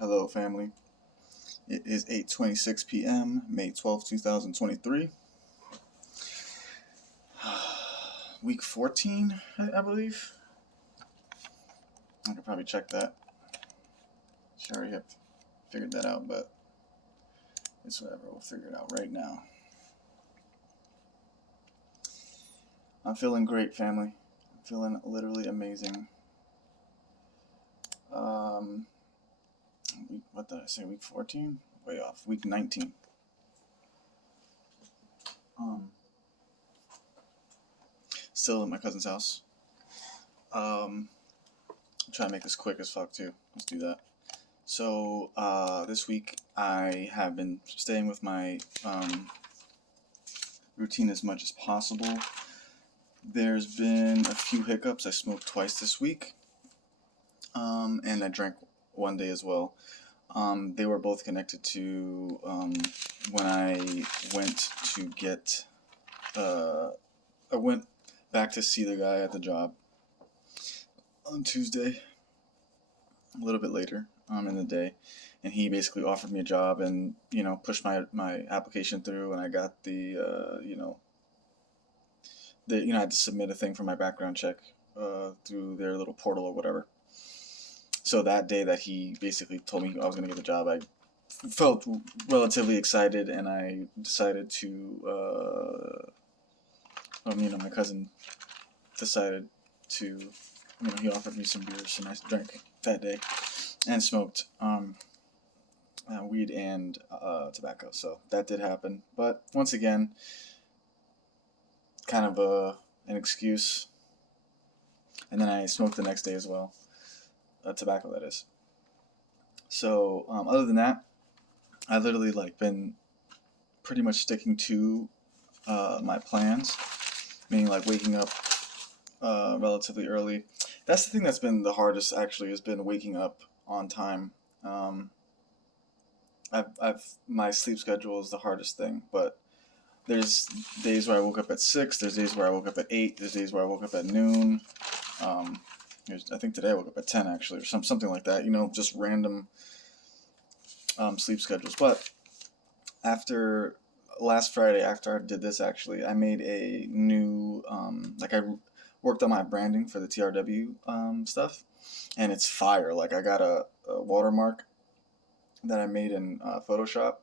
Hello, family. It is 8:26 p.m., May 12th, 2023. Week 14, I believe. I could probably check that. Sure, I already have figured that out, but it's whatever. We'll figure it out right now. I'm feeling great, family. I'm feeling literally amazing. What did I say? Week 14? Way off. Week 19. Still in my cousin's house. Try to make this quick as fuck too. Let's do that. So this week I have been staying with my routine as much as possible. There's been a few hiccups. I smoked twice this week, and I drank one day as well. They were both connected to when I went to get. I went back to see the guy at the job on Tuesday, a little bit later in the day, and he basically offered me a job and pushed my application through, and I got the I had to submit a thing for my background check through their little portal or whatever. So that day that he basically told me I was going to get the job, I felt relatively excited, and I decided to my cousin decided to, he offered me some beers, and I drank that day and smoked weed and tobacco. So that did happen. But once again, kind of an excuse. And then I smoked the next day as well. Tobacco, that is. So other than that, I literally been pretty much sticking to my plans, meaning waking up relatively early. That's the thing that's been the hardest, actually, has been waking up on time. My sleep schedule is the hardest thing, but there's days where I woke up at 6, there's days where I woke up at 8, there's days where I woke up at noon. I think today I woke up at 10, actually, or something like that, just random sleep schedules. But after last Friday, after I did this, actually, I made a new, I worked on my branding for the TRW stuff, and it's fire. I got a watermark that I made in Photoshop,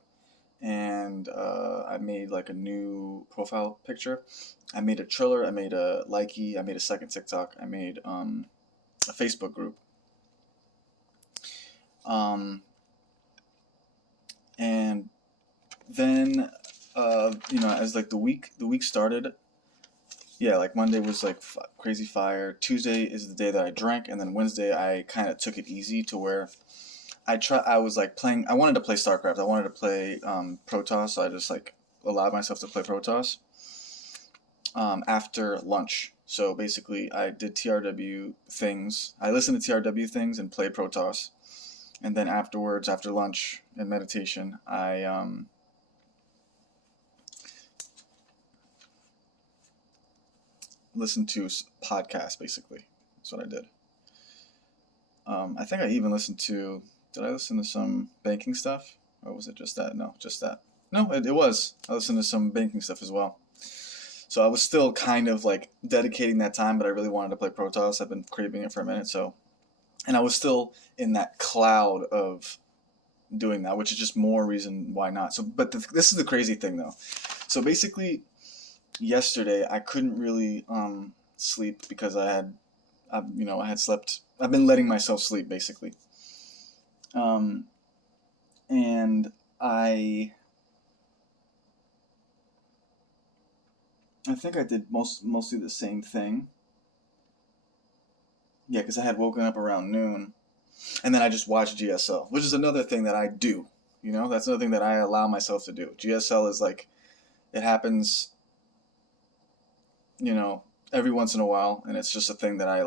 and I made a new profile picture. I made a Triller, I made a Likey, I made a second TikTok, I made a Facebook group. And then as the week started, Monday was crazy fire. Tuesday is the day that I drank, and then Wednesday I kind of took it easy to where I was playing. I wanted to play StarCraft. I wanted to play Protoss, so I just allowed myself to play Protoss after lunch. So basically, I did TRW things. I listened to TRW things and played Protoss, and then afterwards, after lunch and meditation, I listened to podcasts. Basically, that's what I did. I think I even listened to. Did I listen to some banking stuff? Or was it just that? No, just that. No, it was. I listened to some banking stuff as well. So I was still kind of dedicating that time, but I really wanted to play Protoss. I've been craving it for a minute. So, and I was still in that cloud of doing that, which is just more reason why not. So, but this is the crazy thing though. So basically, yesterday I couldn't really sleep because I had slept. I've been letting myself sleep basically. And I think I did mostly the same thing. Yeah, because I had woken up around noon, and then I just watched GSL, which is another thing that I do. That's another thing that I allow myself to do. GSL is it happens, every once in a while, and it's just a thing that I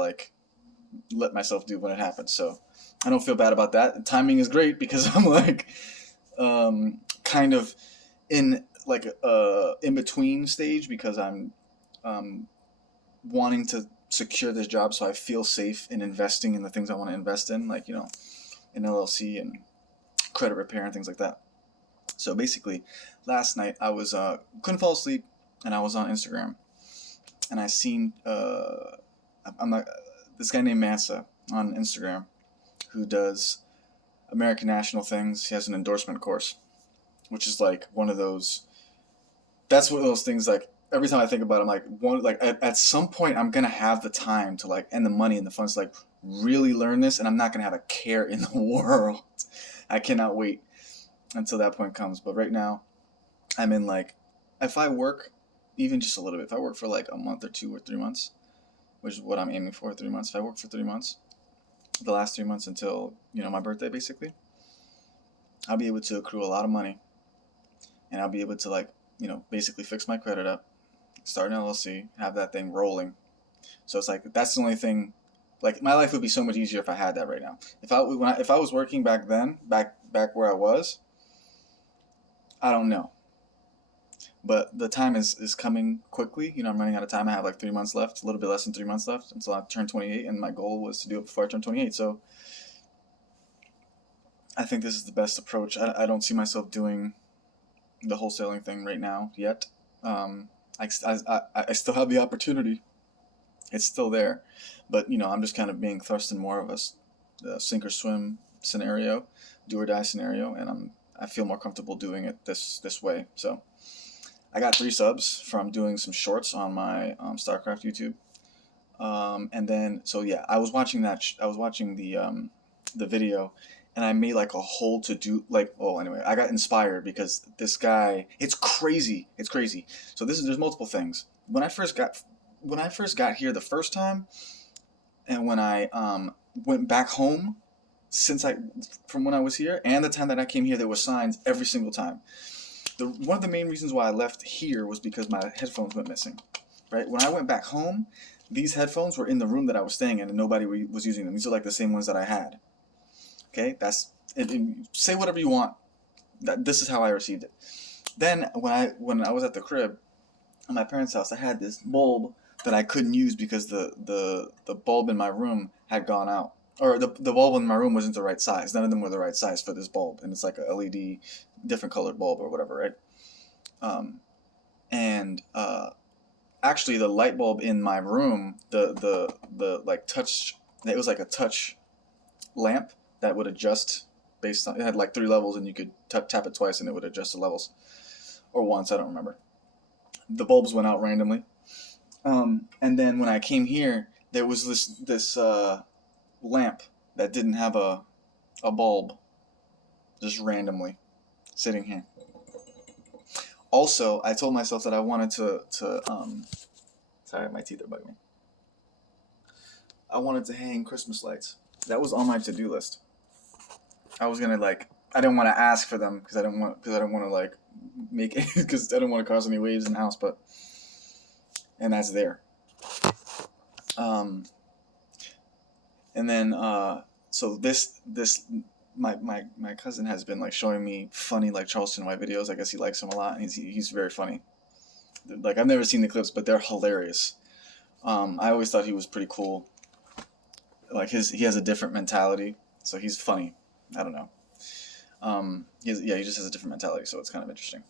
let myself do when it happens. So I don't feel bad about that. The timing is great because I'm kind of in in between stage because I'm wanting to secure this job so I feel safe in investing in the things I want to invest in, in LLC and credit repair and things like that. So basically, last night I was couldn't fall asleep, and I was on Instagram, and I seen I'm not this guy named Massa on Instagram who does American National things. He has an endorsement course, which is like one of those. That's one of those things. Like every time I think about it, I'm like at some point I'm gonna have the time to like and the money and the funds to like really learn this, and I'm not gonna have a care in the world. I cannot wait until that point comes. But right now, I'm in like, if I work even just a little bit, if I work for like a month or 2 or 3 months, which is what I'm aiming for, 3 months. If I work for 3 months, the last 3 months until, my birthday basically, I'll be able to accrue a lot of money, and I'll be able to like, basically fix my credit up, start an LLC, have that thing rolling. So it's like, that's the only thing, like my life would be so much easier if I had that right now. If I was working back then, back where I was, I don't know. But the time is coming quickly. I'm running out of time. I have like 3 months left, a little bit less than 3 months left until I turn 28, and my goal was to do it before I turn 28. So I think this is the best approach. I don't see myself doing the wholesaling thing right now yet. I still have the opportunity. It's still there. But, I'm just kind of being thrust in more of a sink or swim scenario, do or die scenario, and I feel more comfortable doing it this way. So I got 3 subs from doing some shorts on my StarCraft YouTube. And then, so yeah, I was watching I was watching the video, and I made like a whole to-do, like, oh, anyway, I got inspired because this guy, it's crazy. So there's multiple things. When I first got here the first time, and when I went back home, from when I was here, and the time that I came here, there were signs every single time. One of the main reasons why I left here was because my headphones went missing. Right? When I went back home, these headphones were in the room that I was staying in, and nobody was using them. These are like the same ones that I had. Okay, say whatever you want. This is how I received it. Then when I was at the crib, at my parents' house, I had this bulb that I couldn't use because the bulb in my room had gone out, or the bulb in my room wasn't the right size. None of them were the right size for this bulb, and it's like a LED, different colored bulb or whatever, right? Actually, the light bulb in my room, the like touch, it was like a touch lamp that would adjust based on, it had like 3 levels, and you could tap it twice and it would adjust the levels, or once, I don't remember. The bulbs went out randomly. And then when I came here, there was this lamp that didn't have a bulb, just randomly sitting here. Also, I told myself that I wanted to sorry, my teeth are bugging me. I wanted to hang Christmas lights. That was on my to-do list. I was gonna I didn't want to ask for them because I don't want to like make it, because I don't want to cause any waves in the house, and that's there. And then so this my cousin has been like showing me funny like Charleston White videos. I guess he likes them a lot, and he's very funny. Like, I've never seen the clips, but they're hilarious. I always thought he was pretty cool. Like he has a different mentality, so he's funny. I don't know. He just has a different mentality, so it's kind of interesting.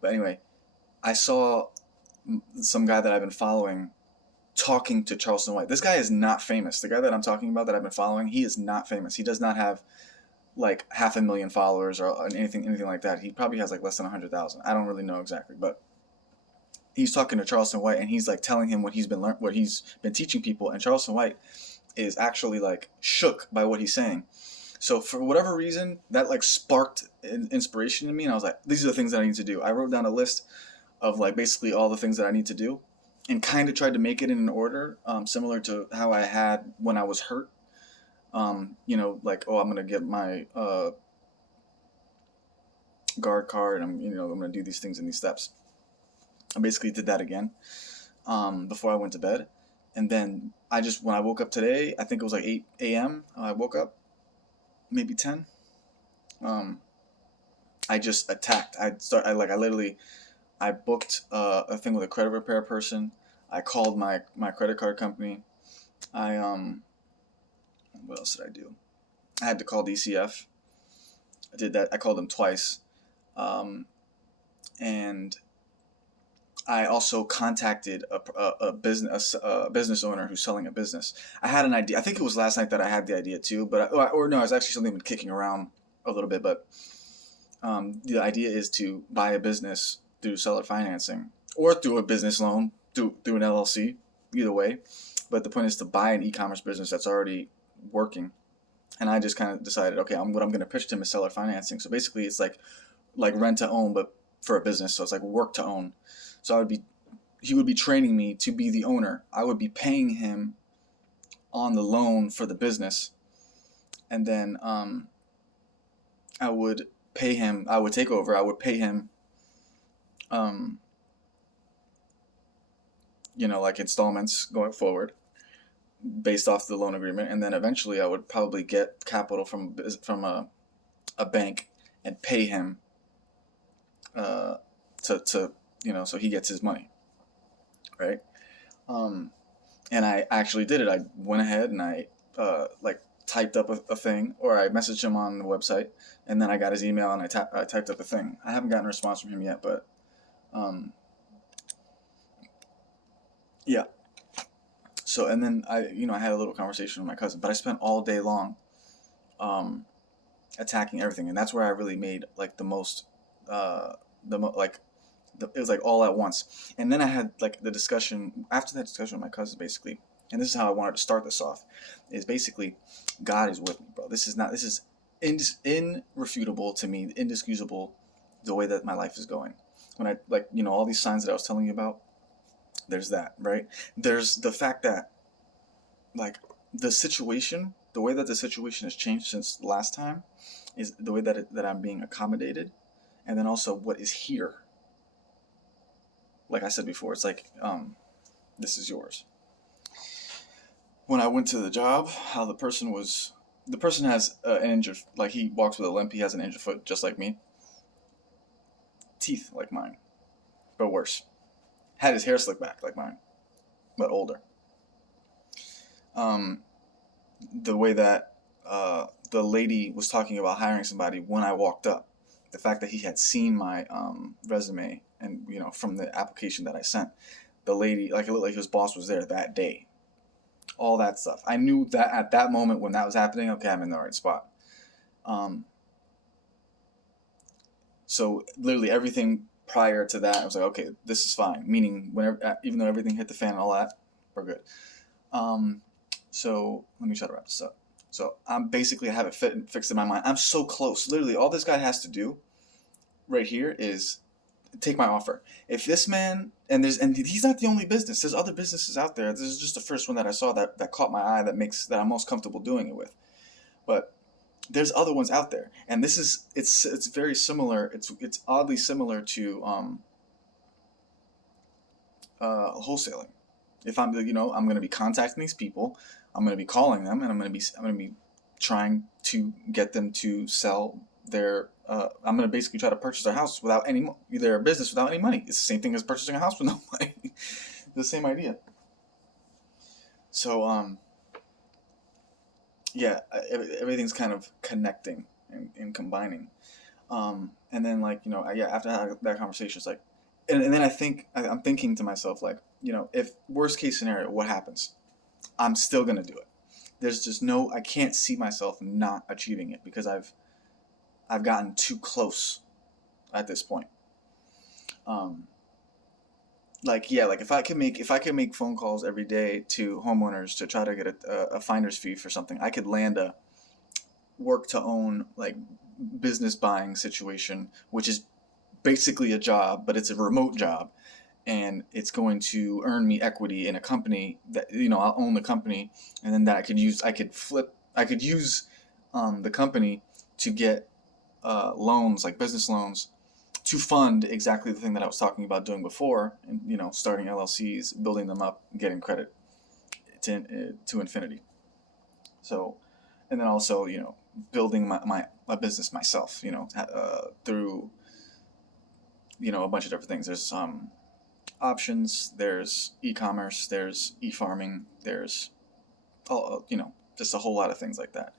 But anyway, I saw some guy that I've been following talking to Charleston White. This guy is not famous. The guy that I'm talking about that I've been following, he is not famous. He does not have like 500,000 followers or anything like that. He probably has like less than 100,000. I don't really know exactly, but he's talking to Charleston White, and he's like telling him what he's been teaching people, and Charleston White is actually like shook by what he's saying. So for whatever reason, that like sparked inspiration in me, and I was like, these are the things that I need to do. I wrote down a list of like basically all the things that I need to do, and kind of tried to make it in an order similar to how I had when I was hurt. Like, oh, I'm gonna get my guard card, and I'm gonna do these things in these steps. I basically did that again before I went to bed, and then when I woke up today, I think it was like 8 a.m. I woke up, maybe 10. I just attacked. I booked a thing with a credit repair person. I called my credit card company. What else did I do? I had to call DCF. I did that. I called him twice. And I also contacted a business owner who's selling a business. I had an idea. I think it was last night that I had the idea too, or no, it's actually something I've been kicking around a little bit. But the idea is to buy a business through seller financing or through a business loan, through an LLC, either way. But the point is to buy an e-commerce business that's already working. And I just kind of decided, okay, what I'm going to pitch to him is seller financing. So basically, it's like rent to own, but for a business. So it's like work to own. So he would be training me to be the owner. I would be paying him on the loan for the business, and then I would pay him. I would take over. I would pay him, like installments going forward, based off the loan agreement, and then eventually I would probably get capital from a bank and pay him to so he gets his money, right? And I actually did it. I went ahead and I typed up a thing, or I messaged him on the website, and then I got his email and I typed up a thing. I haven't gotten a response from him yet, but yeah. So, and then I had a little conversation with my cousin, but I spent all day long attacking everything, and that's where I really made like the most it was like all at once. And then I had like the discussion after that discussion with my cousin, basically, and this is how I wanted to start this off, is basically God is with me, bro. This is irrefutable to me, inexcusable, the way that my life is going. When I all these signs that I was telling you about, there's that, right? There's the fact that like the situation, the way that the situation has changed since last time, is the way that I'm being accommodated, and then also what is here. Like I said before, it's like, this is yours. When I went to the job, how the person has an injured, like he walks with a limp, he has an injured foot just like me. Teeth like mine, but worse. Had his hair slicked back like mine, but older. The way that the lady was talking about hiring somebody when I walked up, the fact that he had seen my resume and from the application that I sent, the lady, like it looked like his boss was there that day. All that stuff. I knew that at that moment when that was happening, okay, I'm in the right spot. So literally everything prior to that, I was like, okay, this is fine. Meaning, even though everything hit the fan and all that, we're good. So let me try to wrap this up. So I'm basically, I have it fixed in my mind. I'm so close. Literally, all this guy has to do right here is take my offer. If this man, and he's not the only business. There's other businesses out there. This is just the first one that I saw that caught my eye, that I'm most comfortable doing it with. But there's other ones out there, and this is it's very similar. It's oddly similar to wholesaling. If I'm I'm going to be contacting these people, I'm going to be calling them, and I'm going to be trying to get them to sell their. I'm going to basically try to purchase their house without their business without any money. It's the same thing as purchasing a house with no money. The same idea. So yeah, everything's kind of connecting and combining. And then after that conversation, it's like, and then I'm thinking to myself, like, if worst case scenario, what happens? I'm still gonna do it. There's just I can't see myself not achieving it because I've gotten too close at this point. If I can make phone calls every day to homeowners to try to get a finder's fee for something, I could land a work to own like business buying situation, which is basically a job, but it's a remote job, and it's going to earn me equity in a company that I'll own the company, and then that I could use the company to get loans, like business loans, to fund exactly the thing that I was talking about doing before, and starting LLCs, building them up, getting credit to infinity. So, and then also building my business myself, through a bunch of different things. There's options, there's e-commerce, there's e-farming, there's just a whole lot of things like that.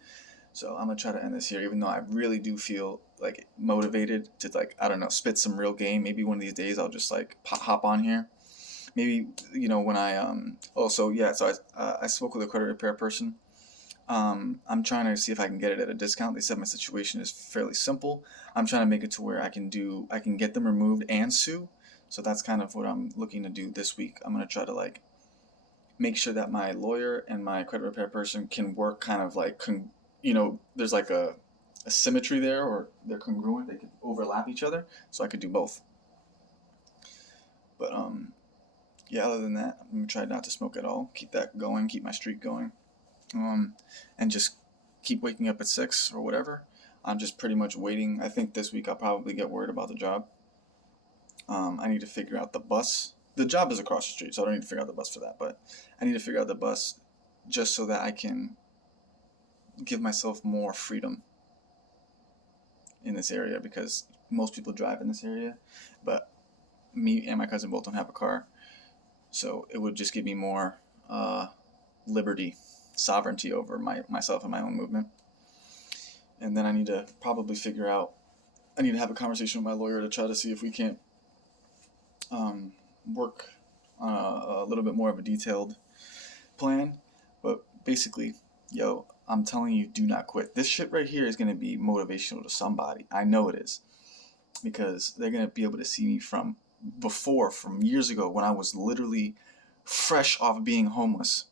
So I'm gonna try to end this here, even though I really do feel like motivated to, like, I don't know, spit some real game. Maybe one of these days I'll just like hop on here. Maybe, when I also, yeah. So I spoke with a credit repair person. I'm trying to see if I can get it at a discount. They said my situation is fairly simple. I'm trying to make it to where I can get them removed and sue. So that's kind of what I'm looking to do this week. I'm gonna try to like make sure that my lawyer and my credit repair person can work kind of like there's like a symmetry there, or they're congruent. They can overlap each other, so I could do both. But yeah. Other than that, I'm gonna try not to smoke at all. Keep that going. Keep my streak going. And just keep waking up at 6 or whatever. I'm just pretty much waiting. I think this week I'll probably get word about the job. I need to figure out the bus. The job is across the street, so I don't need to figure out the bus for that. But I need to figure out the bus just so that I can give myself more freedom in this area, because most people drive in this area, but me and my cousin both don't have a car. So it would just give me more liberty, sovereignty over myself and my own movement. And then I need to probably figure out, I need to have a conversation with my lawyer to try to see if we can't work on a little bit more of a detailed plan. But basically, yo, I'm telling you, do not quit. This shit right here is going to be motivational to somebody. I know it is. Because they're going to be able to see me from years ago, when I was literally fresh off being homeless,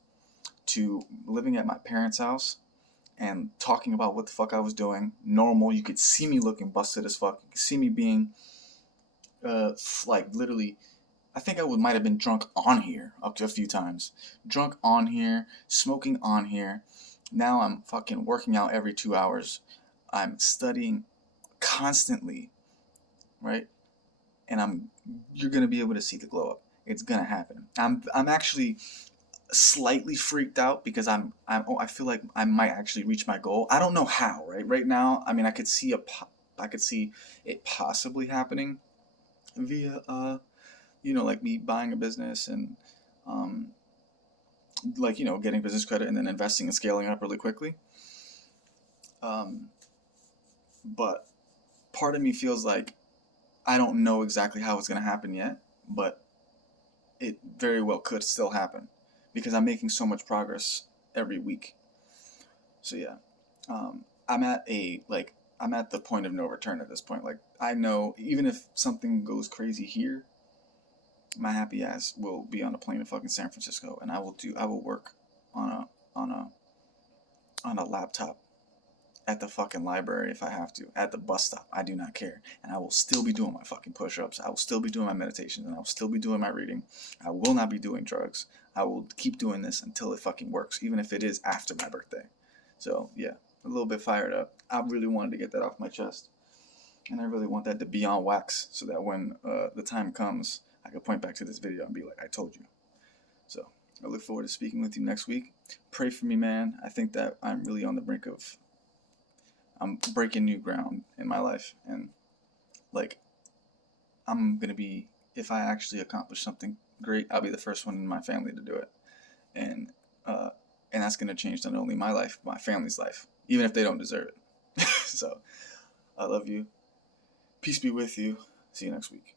to living at my parents' house and talking about what the fuck I was doing. Normal. You could see me looking busted as fuck. You could see me being like literally, I think I might have been drunk on here up to a few times. Drunk on here, smoking on here. Now I'm fucking working out every 2 hours. I'm studying constantly, right? And you're gonna be able to see the glow up. It's gonna happen. I'm actually slightly freaked out because I feel like I might actually reach my goal. I don't know how, right? Right now, I mean, I could see it possibly happening via like me buying a business and like getting business credit and then investing and scaling up really quickly. But part of me feels like I don't know exactly how it's going to happen yet, but it very well could still happen because I'm making so much progress every week. So yeah, I'm at the point of no return at this point. Like, I know even if something goes crazy here, my happy ass will be on a plane to fucking San Francisco, and I will work on a laptop at the fucking library if I have to, at the bus stop. I do not care. And I will still be doing my fucking push-ups. I will still be doing my meditations, and I will still be doing my reading. I will not be doing drugs. I will keep doing this until it fucking works, even if it is after my birthday. So yeah, a little bit fired up. I really wanted to get that off my chest, and I really want that to be on wax so that when the time comes, I can point back to this video and be like, I told you. So I look forward to speaking with you next week. Pray for me, man. I think that I'm really on the brink of I'm breaking new ground in my life, and like I'm gonna be, if I actually accomplish something great, I'll be the first one in my family to do it, and that's gonna change not only my life, but my family's life, even if they don't deserve it. So I love you. Peace be with you. See you next week.